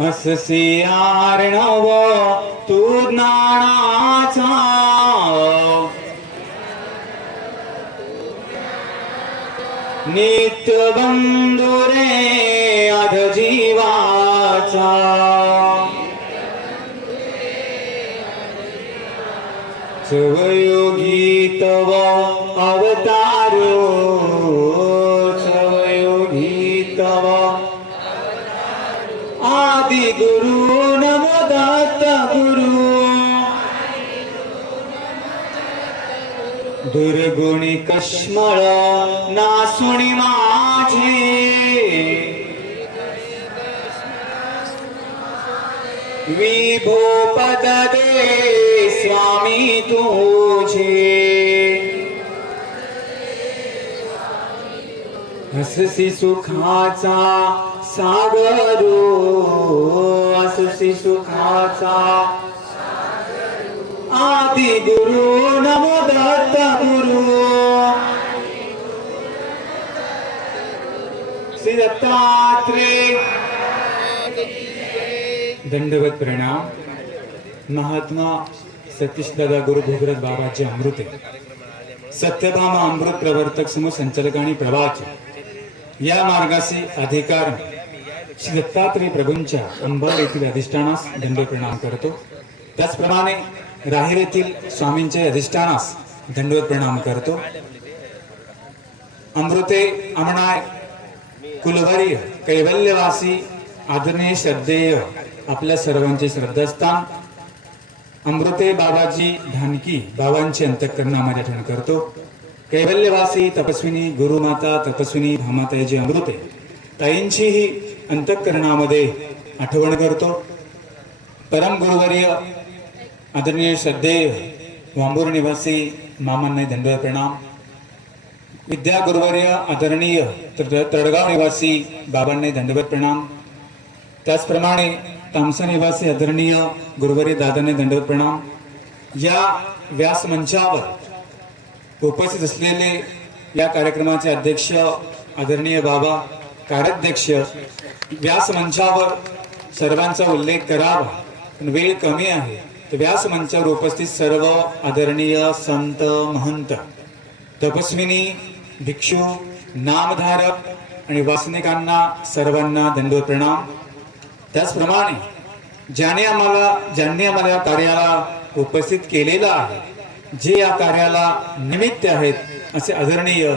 अससी आर्णव तू ज्ञानाचा. नित्य बंधुरे अध जीवाचा सवयोगी तव अवतार आदि गुरु नमो दत्त गुरु दुर्गुणी कश्मळ नासुणी माझे विभो पद दे स्वामी तुझे हससी सुखाचा सागरो हससी सुखाचा आदि गुरु नमो दत्त गुरु. श्री दत्तात्रे दंडवत प्रणाम. महात्मा सतीश दादा गुरु भोगरथ बाबाचे अमृते. सत्यभामा अमृत प्रवर्तक समूह संचालक आणि प्रवाचे या मार्गाचे अधिकार श्री दत्तात्रय प्रभूंच्या अंबर येथील अधिष्ठानास दंड प्रणाम करतो. त्याचप्रमाणे राहीर येथील स्वामींचे अधिष्ठानास दंडवत प्रणाम करतो. अमृते अमनाय कुलवर्य कैवल्यवासी आदरणीय श्रद्धेय आपल्या सर्वांचे श्रद्धास्थान. अमृते बाबाजी धानकी बाबांचे अंतकरणामध्ये आठवण करतो. कैवल्यवासी तपस्विनी गुरुमाता तपस्विनी भामाताईची अमृते. ताईंचीही अंतःकरणामध्ये आठवण करतो. परम गुरुवर्य आदरणीय श्रद्धेय वांबूर निवासी मामांना दंडवत प्रणाम. विद्या गुरुवर्य आदरणीय तड- तडगाव निवासी बाबांनी दंडवत प्रणाम. त्याचप्रमाणे तामसा निवासी आदरणीय गुरुवर्य दादांनी दंडवत प्रणाम. या व्यासमंचावर उपस्थित असलेले या कार्यक्रमाचे अध्यक्ष आदरणीय बाबा कार्याध्यक्ष व्यासमंचावर सर्वांचा उल्लेख करावा. पण वेळ कमी आहे. तर व्यासमंचावर उपस्थित सर्व आदरणीय संत महंत तपस्विनी भिक्षू नामधारक आणि वासनिकांना सर्वांना दंडवत प्रणाम. त्याचप्रमाणे ज्याने आम्हाला ज्यांनी आम्हाला या कार्याला उपस्थित केलेलं आहे जे या कार्याला निमित्त आहेत असे आदरणीय